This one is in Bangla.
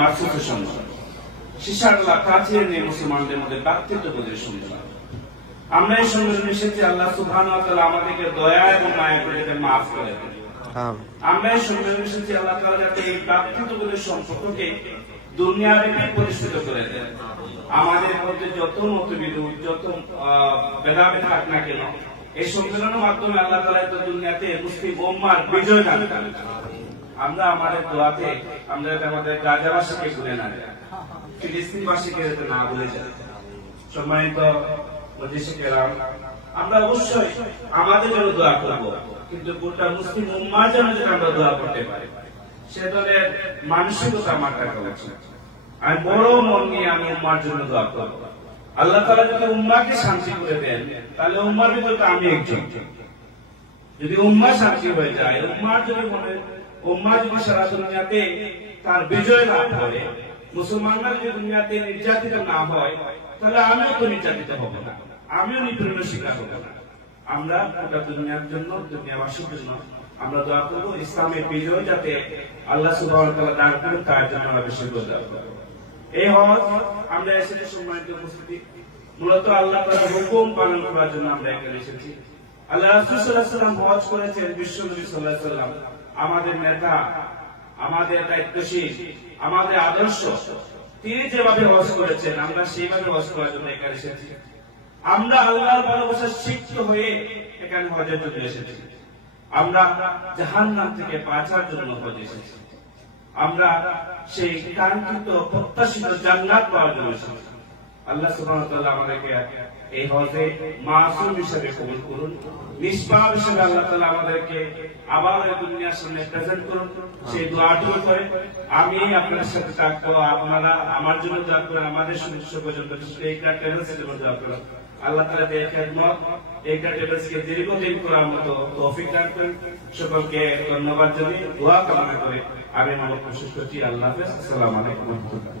মারফুত সম্মান, শিশাআল্লাহ কাছে নিয়ে মুসলমানদের মধ্যে ভ্রাতৃত্ববোধের সম্মান। আমরা এই সম্মেলনে এসেছি আল্লাহ সুবহানাহু ওয়া তাআলা আমাদেরকে দয়া এবং মায়া করে মাফ করে দেন। আমরা এই সম্মেলনে এসেছি আল্লাহ তাআলা যাতে এই ভ্রাতৃত্ববোধের সম্পর্ককে দুনিয়াব্যাপী প্রতিষ্ঠিত করে দেন। আমাদের মধ্যে যত মতবিরোধ, যত ভেদাভেদ থাক না কেন, এই সম্মেলনের মাধ্যমে আল্লাহ তাআলা তো দুনিয়াতে মুসলিম উম্মার বিজয় দান করেন। আমরা আমাদের দোয়াতে আমরা আমাদের গাজাবাসীকে ভুলে না যাই, ফিলিস্তিনবাসীকে যাতে না ভুলে যাই। সম্মানিত মজলিসেরাম, আমরা অবশ্যই আমাদের জন্য দোয়া করব, কিন্তু গোটা মুসলিম উম্মার জন্য যদি আমরা দোয়া করতে পারি, সে ধরনের মানসিকতা আমার থাকা উচিত। আমি বড় মন নিয়ে আমি উম্মার জন্য দোয়া করব। আল্লাহ তাআলা যদি উম্মাকে শান্তি করে দেন, তাহলে উম্মার ভিতরে আমি একজন। যদি উম্মা শান্তি হয়ে যায়, উম্মার যদি মনে উম্মা যদি সারা দুনিয়াতে তার বিজয় লাভ করে, মুসলমানরা যদি দুনিয়াতে নির্যাতিত না হয়, তাহলে আমিও তো নির্যাতিত হব না, আমিও নিপীড়নের শিকার হব না। আমরা গোটা দুনিয়ার জন্য, দুনিয়াবাসীর জন্য আমরা দোয়া করব ইসলামের বিজয় যাতে আল্লাহ সুবহানাহু ওয়া তাআলা দান করেন, তার জন্য আমরা বেশি দোয়া করব। এই হজ আমরা এসেছি সম্মানিত উপস্থিতি, মূলত আল্লাহ তাআলার হুকুম পালন করার জন্য আমরা এখানে এসেছি। আল্লাহ রাসূল সাল্লাল্লাহু আলাইহি ওয়াসাল্লাম হজ করেছেন, বিশ্বনবী সাল্লাল্লাহু আলাইহি ওয়াসাল্লাম আমাদের নেতা, আমাদের দায়িত্বশীল, আমাদের আদর্শ, তিনি যেভাবে হজ করেছেন আমরা সেইভাবে হজ করার জন্য এখানে এসেছি। আমরা আল্লাহর ভালোবাসার সিক্ত হয়ে এখানে হজের জন্য এসেছি। আমরা জাহান্নাম থেকে বাঁচার জন্য হজে এসেছি। আমরা সেই কাঙ্ক্ষিত প্রত্যাশিত জান্নাত পাওয়ার জন্য এসেছি। আল্লাহ সুবহানাহু ওয়া তাআলা আমাদেরকে এই হজে মাসুম হিসেবে কবুল করুন, নিষ্পাপ হিসেবে আল্লাহ তাআলা আমাদেরকে আবার এই দুনিয়ার সামনে প্রেজেন্ট করুন। সেই দোয়াটুকু করে আমি আপনার সাথে থাকবো, আপনারা আমার জন্য দোয়া করেন, আমাদের সদস্য পর্যন্ত এই ট্রাভেলসের জন্য দোয়া করেন। আল্লাহ তাআলা এই খেদমত, এই ট্রাভেলসকে দীর্ঘদিন করার মতো তৌফিক দান করেন। সকলকে ধন্যবাদ জানিয়ে দোয়া কামনা করে আমি আমার শেষ করছি। আল্লাহ হাফেজ। আসসালামু আলাইকুম ওয়া রাহমাতুল্লাহ।